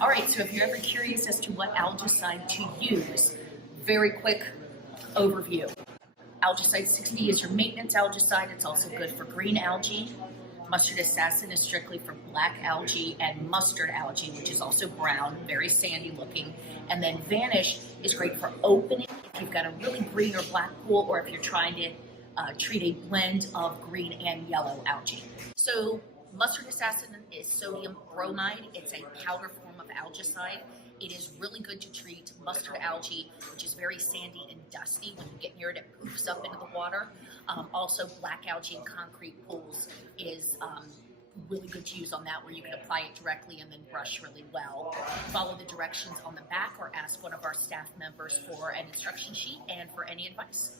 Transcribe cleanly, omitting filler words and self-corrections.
All right, so if you're ever curious as to what algicide to use, very quick overview. Algicide 60 is your maintenance algicide. It's also good for green algae. Mustard Assassin is strictly for black algae, and mustard algae, which is also brown, very sandy looking. And then Vanish is great for opening if you've got a really green or black pool, or if you're trying to treat a blend of green and yellow algae. So Mustard Assassin is sodium bromide. It's a powder form of algicide. It is really good to treat mustard algae, which is very sandy and dusty. When you get near it, it poofs up into the water. Also, black algae in concrete pools is really good to use on that, where you can apply it directly and then brush really well. Follow the directions on the back or ask one of our staff members for an instruction sheet and for any advice.